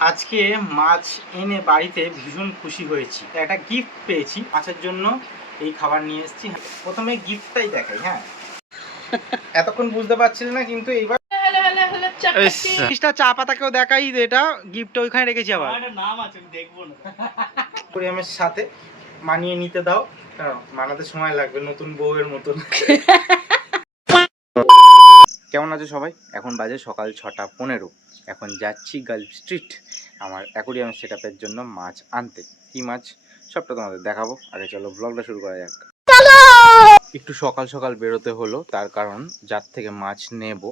আজকে মাছ এনে বাড়িতে ভীষণ খুশি হয়েছি। একটা গিফট পেয়েছি মাছের জন্য। এই খাবার নিয়ে এসেছি। প্রথমে গিফটটাই দেখাই হ্যাঁ। এতক্ষণ বুঝতে পারছিল না কিন্তু এইবার চা পাতাকেও দেখাই এটা গিফট ওইখানে রেখেছি আবার। নাম আছে দেখব না। পরিয়ামের সাথে মানিয়ে নিতে দাও। কারণ মানাতে সময় লাগবে নতুন বউয়ের মতন। কেমন আছো সবাই? এখন বাজে সকাল ছটা পনেরো। এখন যাচ্ছি গার্ল স্ট্রিট আমার অ্যাকোরিয়াম সেট জন্য মাছ আনতে। কি মাছ? সবটা তোমাদের দেখাবো। আগে চলো ব্লগটা শুরু করা যাক। একটু সকাল সকাল বেরোতে হলো তার কারণ যার থেকে মাছ নেব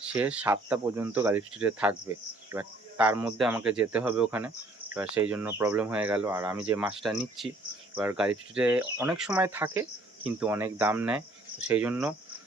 সে সাতটা পর্যন্ত গার্ল স্ট্রিটে থাকবে। এবার তার মধ্যে আমাকে যেতে হবে ওখানে। এবার সেই জন্য প্রবলেম হয়ে গেল। আর আমি যে মাছটা নিচ্ছি এবার গাড়ি স্ট্রিটে অনেক সময় থাকে কিন্তু অনেক দাম নেয়। তো সেই জন্য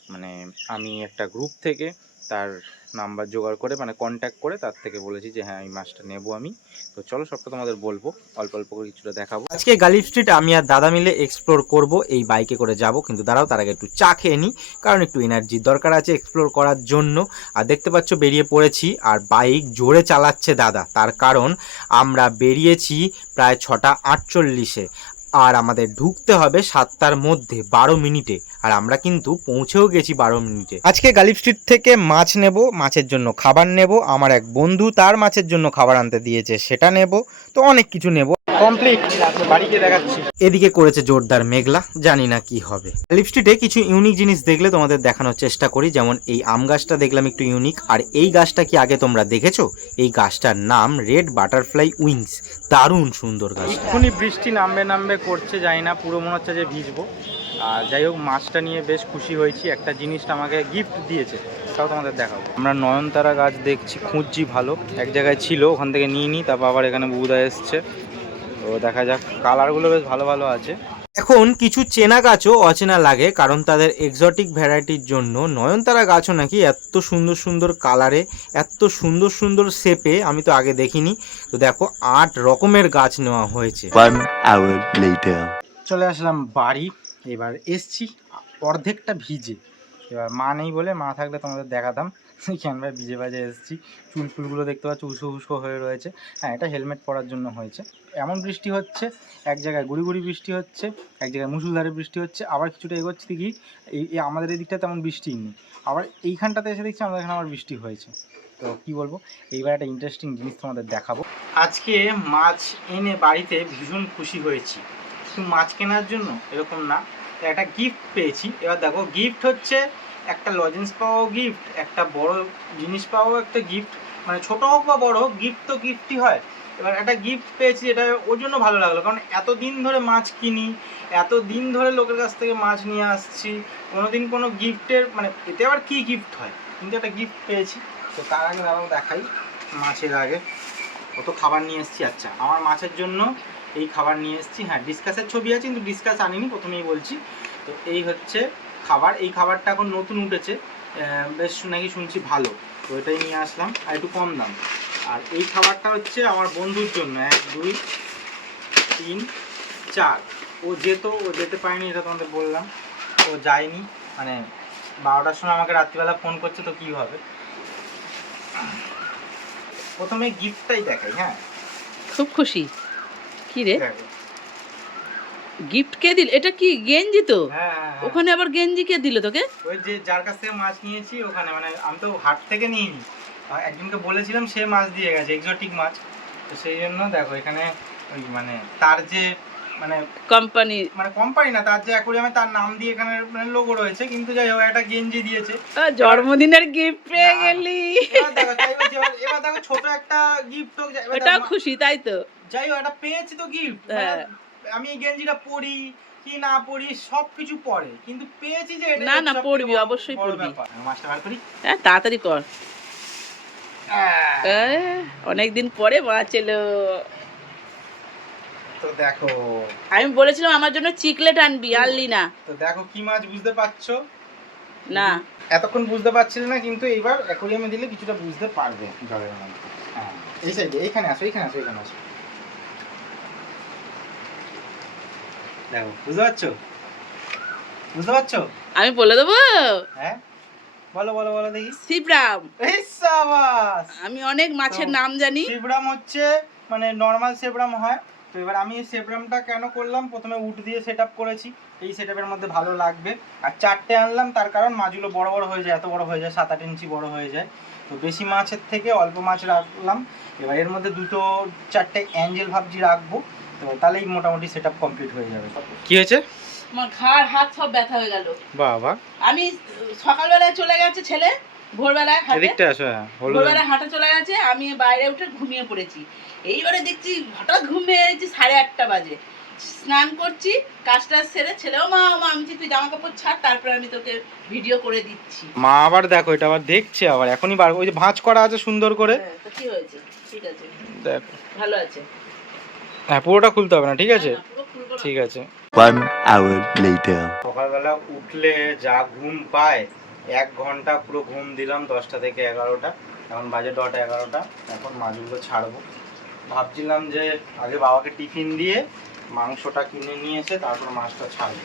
মানে আমি একটা গ্রুপ থেকে তার নাম্বার জোগাড় করে মানে কন্ট্যাক্ট করে তার থেকে বলেছি যে হ্যাঁ এই মাছটা নেব আমি। তো চলো সবটা তোমাদের বলব, অল্প অল্প করে কিছুটা দেখাবো। আজকে গালিব স্ট্রিট আমি আর দাদা মিলে এক্সপ্লোর করব, এই বাইকে করে যাব। কিন্তু দাঁড়াও, তার আগে একটু চা খেয়ে নিই কারণ একটু এনার্জির দরকার আছে এক্সপ্লোর করার জন্য। আর দেখতে পাচ্ছ, বেরিয়ে পড়েছি, আর বাইক জোরে চালাচ্ছে দাদা। তার কারণ, আমরা বেরিয়েছি প্রায় ছটা আটচল্লিশে। আর আমাদের ঢুকতে হবে সাতটার মধ্যে, বারো মিনিটে। আর আমরা কিন্তু পৌঁছেও গেছি বারো মিনিটে। আজকে গালিব স্ট্রিট থেকে মাছ নেব, মাছের জন্য খাবার নেব। আমার এক বন্ধু তার মাছের জন্য খাবার আনতে দিয়েছে, সেটা নেব। তো অনেক কিছু নেব। কমপ্লিট বাড়িতে দেখাচ্ছি। এদিকে করেছে জোরদার মেঘলা জানি না কি হবে। গালিব স্ট্রিটে কিছু ইউনিক জিনিস দেখলে তোমাদের দেখানোর চেষ্টা করি যেমন এই আম গাছটা দেখলাম একটু ইউনিক আর এই গাছটা কি আগে তোমরা দেখেছ? এই গাছটার নাম রেড বাটারফ্লাই উইংস দারুণ সুন্দর গাছ এক্ষুনি বৃষ্টি নামবে নামবে করছে যাই না পুরো মনে হচ্ছে যে ভিজবো। আর যাই হোক মাছটা নিয়ে বেশ খুশি হয়েছি। একটা জিনিসটা আমাকে গিফট দিয়েছে তাও তোমাদের দেখাবো। আমরা নয়নতারা গাছ দেখছি খুঁজছি ভালো। এক জায়গায় ছিল ওখান থেকে নিয়ে নিই তারপর আবার এখানে বুদা এসছে। তো দেখা যাক কালারগুলো বেশ ভালো ভালো আছে। এখন কিছু চেনা গাছও অচেনা লাগে কারণ তাদের এক্সোটিক ভ্যারাইটির জন্য। নয়নতারা গাছও নাকি এত সুন্দর সুন্দর কালারে এত সুন্দর সুন্দর শেপে আমি তো আগে দেখিনি। তো দেখো আট রকমের গাছ নেওয়া হয়েছে। One hour later. চলে আসলাম বাড়ি এবার এসছি অর্ধেকটা ভিজে। এবার মা নেই বলে মা থাকলে তোমাদের দেখাতাম। ক্যানভায় ভিজে বাজে এসেছি। চুল ফুলগুলো দেখতে পাচ্ছ উস্কো উস্কো হয়ে রয়েছে। হ্যাঁ এটা হেলমেট পরার জন্য হয়েছে। এমন বৃষ্টি হচ্ছে, এক জায়গায় গুড়ি গুড়ি বৃষ্টি হচ্ছে, এক জায়গায় মুসুলধারে বৃষ্টি হচ্ছে, আবার কিছুটা এগোচ্ছে, দেখি এই আমাদের এই দিকটা তেমন বৃষ্টি নেই। আবার এইখানটাতে এসে দেখছি আমাদের এখানে আবার বৃষ্টি হয়েছে। তো কি বলব, এইবার একটা ইন্টারেস্টিং জিনিস তোমাদের দেখাবো। আজকে মাছ এনে বাড়িতে ভীষণ খুশি হয়েছি। শুধু মাছ কেনার জন্য এরকম না, একটা গিফট পেয়েছি। এবার দেখো গিফট হচ্ছে একটা লজেন্স পাওয়াও গিফট একটা বড় জিনিস পাওয়াও একটা গিফট মানে ছোট হোক বা বড় হোক গিফট তো গিফটই হয়। এবার একটা গিফট পেয়েছি এটা ওর জন্য ভালো লাগল, কারণ এত দিন ধরে মাছ কিনি এত দিন ধরে লোকের কাছ থেকে মাছ নিয়ে আসছি, কোনোদিন কোনো গিফটের মানে এতে আবার কী গিফট হয়? কিন্তু একটা গিফট পেয়েছি, তো তার আগে দাঁড়াও দেখাই মাছের আগে। কত খাবার নিয়ে এসেছি আচ্ছা আমার মাছের জন্য এই খাবার নিয়ে এসেছি। হ্যাঁ ডিসকাসের ছবি আছে, কিন্তু ডিসকাস আনিনি, প্রথমেই বলছি। তো এই হচ্ছে খাবার এই খাবারটা এখন নতুন উঠেছে। বেশ নাকি শুনছি ভালো। তো এটাই নিয়ে আসলাম আর একটু কম দাম। আর এই খাবারটা হচ্ছে আমার বন্ধুর জন্য এক দুই তিন চার। ও যেত ও যেতে পারেনি এটা তোমাদের বললাম। ও যায়নি মানে বারোটার সময় আমাকে রাত্রিবেলা ফোন করছে তো কী হবে? প্রথমে গিফটটাই দেখাই হ্যাঁ? খুব খুশি। কি রে? দেখো। গিফট কে দিল? এটা কি গেঞ্জি তো? হ্যাঁ হ্যাঁ, হ্যাঁ। ওখানে আবার গেঞ্জি কে দিল তোকে? ওই যে যার কাছ থেকে মাছ নিয়েছি ওখানে মানে আমি তো হাট থেকে নিইনি। একজনকে বলেছিলাম সে মাছ দিয়ে গেছে এক্সোটিক মাছ। তো সেই জন্য দেখো এখানে ওই মানে তার যে মানে কোম্পানি মানে কোম্পানি না তার যে অ্যাকোরিয়ামে তার নাম দিয়ে এখানে মানে লোগো রয়েছে কিন্তু যাই হোক একটা গেঞ্জি দিয়েছে। জন্মদিনের গিফট পেয়ে গেলি। এবার দেখো ছোট একটা গিফট দেখো, খুশি তাই তো? যাই হোক একটা পেয়েছি তো গিফট হ্যাঁ। আমি এই গেঞ্জিটা পরি কি না পরি সব কিছু পরে। কিন্তু পেয়েছি যে এটা না, না, পরবি, অবশ্যই। ব্যাপার। বার করি। হ্যাঁ তাড়াতাড়ি কর। অনেক দিন পরে এলো তো দেখো। আমি বলেছিলাম আমার জন্য চিকলেট আনবি আনলি না। তো দেখো কি মাছ বুঝতে পারছ? না। এতক্ষণ বুঝতে পারছিলে না কিন্তু এইবার অ্যাকোরিয়ামে দিলে কিছুটা বুঝতে পারবে জলের মধ্যে। হ্যাঁ। এই সাইডে এইখানে আসো এইখানে আসো এইখানে আসো। দেখো বুঝতে পারছ? বুঝতে পারছ? আমি বলে দেবো? হ্যাঁ? বলো বলো বলো দেখি। শিবরাম। আমি অনেক মাছের নাম জানি। শিবরাম হচ্ছে মানে নর্মাল সেবরাম হয়। তো এবার আমি এই সেবরামটা কেন করলাম? প্রথমে উট দিয়ে সেট করেছি। এই সেট মধ্যে ভালো লাগবে। আর চারটে আনলাম তার কারণ মাছগুলো বড় বড় হয়ে যায় এত বড় হয়ে যায় সাত আট ইঞ্চি বড় হয়ে যায়। তো বেশি মাছের থেকে অল্প মাছ রাখলাম। এবার এর মধ্যে দুটো চারটে অ্যাঞ্জেল ভাবজি রাখব। তো তাহলেই মোটামুটি সেট কমপ্লিট হয়ে যাবে কি হয়েছে? আমার ঘাড় হাত সব ব্যথা হয়ে গেল। বাবা। আমি সকালবেলায় চলে গেছে ছেলে ভোরবেলায় হাটে। এদিকটা আসো হ্যাঁ ভোরবেলায় হাটে চলে গেছে আমি বাইরে উঠে ঘুমিয়ে পড়েছি। এইবারে দেখছি হঠাৎ ঘুমিয়ে গেছি সাড়ে আটটা বাজে। স্নান করছি কাজটা সেরে ছেলেও মা মা আমি তুই জামা কাপড় ছাড় তারপরে আমি তোকে ভিডিও করে দিচ্ছি। মা আবার দেখো এটা আবার দেখছে আবার এখনই বার ওই যে ভাঁজ করা আছে সুন্দর করে। হ্যাঁ, তো কি হয়েছে? ঠিক আছে। দেখো। ভালো আছে? হ্যাঁ পুরোটা খুলতে হবে না ঠিক আছে। ঠিক আছে। One hour later. সকালবেলা উঠলে যা ঘুম পায় এক ঘণ্টা পুরো ঘুম দিলাম দশটা থেকে এগারোটা এখন বাজে ডট এগারোটা এখন মাছগুলো ছাড়বো। ভাবছিলাম যে আগে বাবাকে টিফিন দিয়ে মাংসটা কিনে নিয়ে এসে তারপর মাছটা ছাড়বো।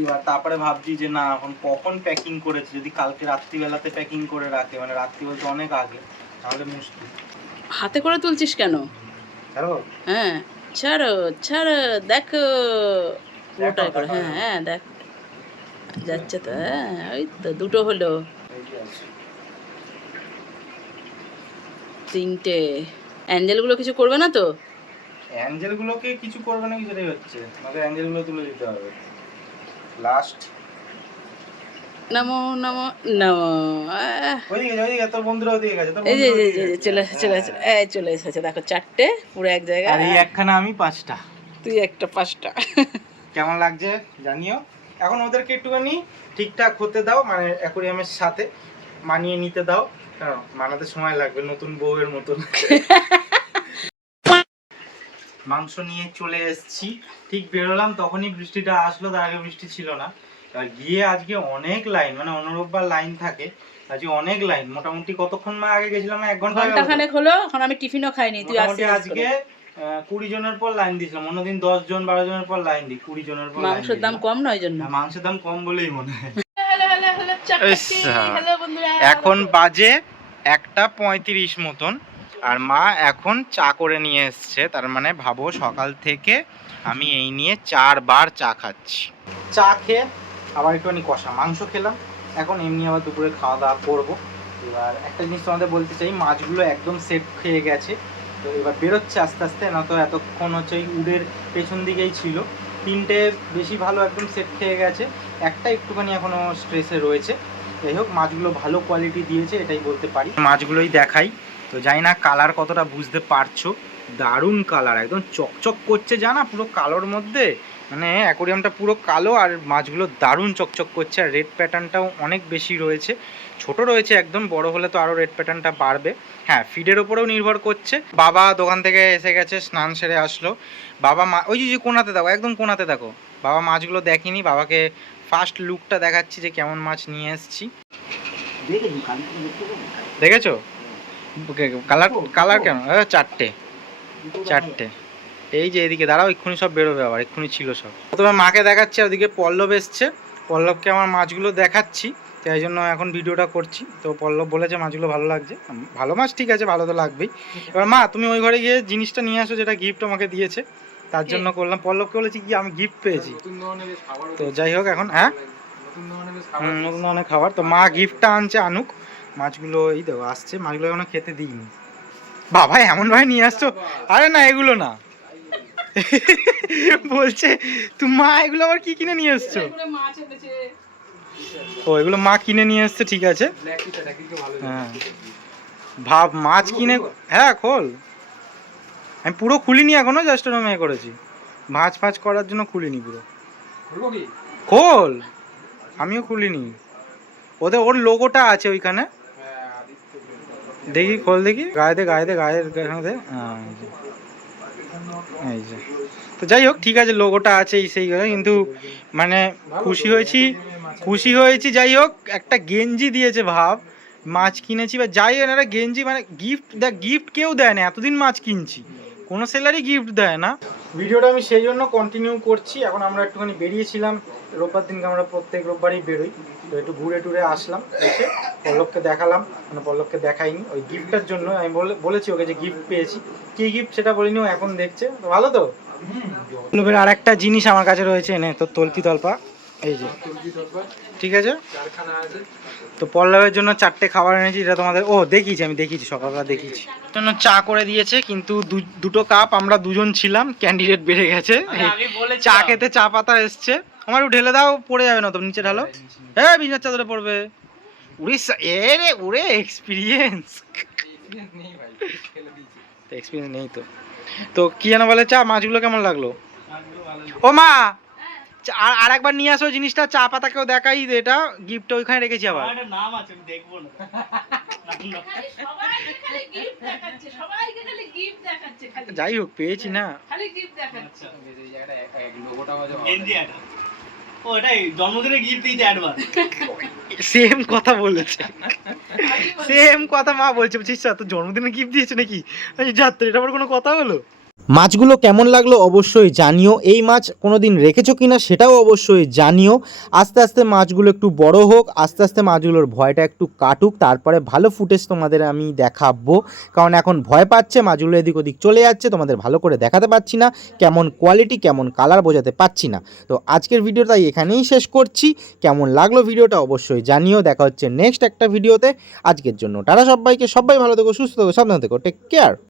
এবার তারপরে ভাবছি যে না এখন কখন প্যাকিং করেছে? যদি কালকে রাত্রিবেলাতে প্যাকিং করে রাখে মানে রাত্রি বলতে অনেক আগে তাহলে মুশকিল। হাতে করে তুলছিস কেন? হ্যাঁ ছাড়ো ছাড়ো দেখো। ওটাই করে হ্যাঁ হ্যাঁ দেখ। যাচ্ছে তো হ্যাঁ ওই তো দুটো হলো। তিনটে। অ্যাঞ্জেলগুলো কিছু করবে না তো? অ্যাঞ্জেলগুলোকে কিছু করবে না কিছুটাই হচ্ছে। আমাকে অ্যাঞ্জেলগুলো তুলে দিতে হবে। লাস্ট নমো নমো নমো। এই যে এই যে, চলে চলে এই চলে এসেছে দেখো চারটে পুরো এক আর জায়গায় এই একখানা আমি পাঁচটা। তুই একটা পাঁচটা। কেমন লাগছে জানিও। এখন ওদেরকে একটুখানি ঠিকঠাক হতে দাও মানে অ্যাকোরিয়ামের সাথে মানিয়ে নিতে দাও। কারণ মানাতে সময় লাগবে নতুন বউয়ের মতন। মাংস নিয়ে চলে এসেছি। ঠিক বেরোলাম তখনই বৃষ্টিটা আসলো তার আগে বৃষ্টি ছিল না। আর গিয়ে আজকে অনেক লাইন মানে অনুরূপবার লাইন থাকে আজকে অনেক লাইন মোটামুটি কতক্ষণ মা আগে গেছিলাম? এক ঘণ্টা হয়ে ঘণ্টা খানেক হলো এখন আমি টিফিনও খাইনি তুই মোটামুটি আজকে আহ, কুড়ি জনের পর লাইন দিয়েছিলাম অন্যদিন দশ জন বারো জনের পর লাইন দিই কুড়ি জনের পর মাংসের দাম কম নয় জন্য? মাংসের দাম কম বলেই মনে হয়। হ্যাঁ। এখন বাজে একটা পঁয়ত্রিশ মতন আর মা এখন চা করে নিয়ে এসছে তার মানে ভাবো সকাল থেকে আমি এই নিয়ে চারবার চা খাচ্ছি। চা খেয়ে আবার একটুখানি কষা। মাংস খেলাম, এখন এমনি আবার দুপুরে খাওয়া দাওয়া করব। এবার একটা জিনিস তোমাদের বলতে চাই, মাছগুলো একদম সেট খেয়ে গেছে। তো এবার বেরোচ্ছে আস্তে আস্তে, না তো এতক্ষণ হচ্ছে এই উডের পেছন দিকেই ছিল। তিনটে বেশি ভালো একদম সেট খেয়ে গেছে, একটা একটুখানি এখনও স্ট্রেসে রয়েছে। যাই হোক, মাছগুলো ভালো কোয়ালিটি দিয়েছে, এটাই বলতে পারি। মাছগুলোই দেখাই। তো জানি না কালার কতটা বুঝতে পারছ। দারুণ কালার একদম চকচক করছে জানা পুরো কালোর মধ্যে। মানে অ্যাকোরিয়ামটা পুরো কালো আর মাছগুলো দারুণ চকচক করছে আর রেড প্যাটার্নটাও অনেক বেশি রয়েছে। ছোট রয়েছে একদম বড় হলে তো আরও রেড প্যাটার্নটা বাড়বে। হ্যাঁ ফিডের ওপরেও নির্ভর করছে। বাবা দোকান থেকে এসে গেছে স্নান সেরে আসলো। বাবা মা ওই যে কোনাতে দেখো একদম কোনাতে দেখো। বাবা মাছগুলো দেখেনি বাবাকে ফার্স্ট লুকটা দেখাচ্ছি যে কেমন মাছ নিয়ে এসেছি। দেখেছ? কালার কালার কেন চারটে চারটে। এই যে এদিকে দাঁড়াও এক্ষুনি সব বেরোবে আবার এক্ষুনি ছিল সব। প্রথমে মাকে দেখাচ্ছি আর ওদিকে পল্লব এসছে। পল্লবকে আমার মাছগুলো দেখাচ্ছি তাই জন্য এখন ভিডিওটা করছি। তো পল্লব বলেছে মাছগুলো ভালো লাগছে। ভালো মাছ ঠিক আছে ভালো তো লাগবেই। এবার মা তুমি ওই ঘরে গিয়ে জিনিসটা নিয়ে আসো যেটা গিফট আমাকে দিয়েছে। তার জন্য করলাম। পল্লবকে বলেছি কি আমি গিফট পেয়েছি? তো যাই হোক এখন হ্যাঁ? নতুন ধরনের খাবার তো মা গিফটটা আনছে আনুক। মাছগুলো এই দেখো আসছে। মাছগুলো এখনও খেতে দিইনি। বাবা এমন ভাবে নিয়ে আসছো? আরে না এগুলো না। বলছে তুমি মা এগুলো আবার কি কিনে নিয়ে এসছো? ও এগুলো মা কিনে নিয়ে এসছে ঠিক আছে। হ্যাঁ। ভাব মাছ কিনে হ্যাঁ খোল। আমি পুরো খুলিনি এখনও জাস্ট ওরম এ করেছি। ভাঁজ ফাঁজ করার জন্য খুলিনি পুরো। খোল। আমিও খুলিনি। ওদের ওর লোগোটা আছে ওইখানে। দেখি খোল দেখি। গায়ে দে গায়ে দে এখানে দে হ্যাঁ, তো যাই হোক, ঠিক আছে, লোগোটা আছে এই সেই কিন্তু মানে খুশি হয়েছি খুশি হয়েছি, যাই হোক, একটা গেঞ্জি দিয়েছে ভাব, মাছ কিনেছি, বা যাই একটা গেঞ্জি মানে গিফট দেখ গিফট কেউ দেয় না, এতদিন মাছ কিনছি, কোনো সেলারই গিফট দেয় না। ভিডিওটা আমি সেই জন্য কন্টিনিউ করছি, এখন আমরা একটুখানি বেরিয়েছিলাম, রোববার দিনকে আমরা প্রত্যেক রোববারই বেরোই। তো একটু ঘুরে টুরে আসলাম এসে পল্লবকে দেখালাম মানে পল্লবকে দেখাইনি। ওই গিফটটার জন্য আমি বলে- বলেছি ওকে যে গিফট পেয়েছি। কি গিফট সেটা বলিনি ও এখন দেখছে। তো ভালো তো? পল্লবের আর একটা জিনিস আমার কাছে রয়েছে এনে তোর তলপি তলপা। এই যে। ঠিক আছে? তো পল্লবের জন্য চারটে খাবার এনেছি এটা তোমাদের ও দেখিয়েছি আমি দেখিয়েছি সকালবেলা দেখিয়েছি। জন্য চা করে দিয়েছে কিন্তু দুটো কাপ আমরা দুজন ছিলাম ক্যান্ডিডেট বেড়ে গেছে। চা খেতে চা পাতা এসছে। আমার একটু ঢেলে দাও পড়ে যাবে না তো নিচে ঢালো। হ্যাঁ বিনার চাদরে পড়বে। উড়ি এ রে উড়ে এক্সপিরিয়েন্স এক্সপিরিয়েন্স নেই তো তো। কি যেন বলে চা মাছগুলো কেমন লাগল? ও মা! চা- আর আর একবার নিয়ে আসো জিনিসটা চা পাতা কেউ দেখাই দে এটা গিফট ওইখানে রেখেছি আবার। নাম আছে আমি দেখব না। খালি সবাইকে খালি gift দেখাচ্ছে, সবাইকে খালি gift দেখাচ্ছে খালি। যাই হোক পেয়েছি না। জন্মদিনে গিফট দিয়েছে সেম কথা বলেছে। সেম কথা মা বলছে। বলছিস তোর জন্মদিনে গিফট দিয়েছে নাকি? আমি যাত্রা এটা আমার কোনো কথা হলো? মাছগুলো কেমন লাগল অবশ্যই জানিও। এই মাছ কোনো দিন রেখেছো কিনা সেটাও অবশ্যই জানিও। আস্তে আস্তে মাছগুলো একটু বড় হোক, আস্তে আস্তে মাছগুলোর ভয়টা একটু কাটুক, তারপরে ভালো ফুটেজ তোমাদের আমি দেখাবো। কারণ এখন ভয় পাচ্ছে, মাছগুলো এদিক ওদিক চলে যাচ্ছে, তোমাদের ভালো করে দেখাতে পাচ্ছি না, কেমন কোয়ালিটি কেমন কালার বোঝাতে পাচ্ছি না। তো আজকের ভিডিও তাই এখানেই শেষ করছি। কেমন লাগল ভিডিওটা অবশ্যই জানিও। দেখা হচ্ছে নেক্সট একটা ভিডিওতে আজকের জন্য টাটা সবাইকে, সবাই ভালো থেকো, সুস্থ থেকো, সাবধান থেকো টেক কেয়ার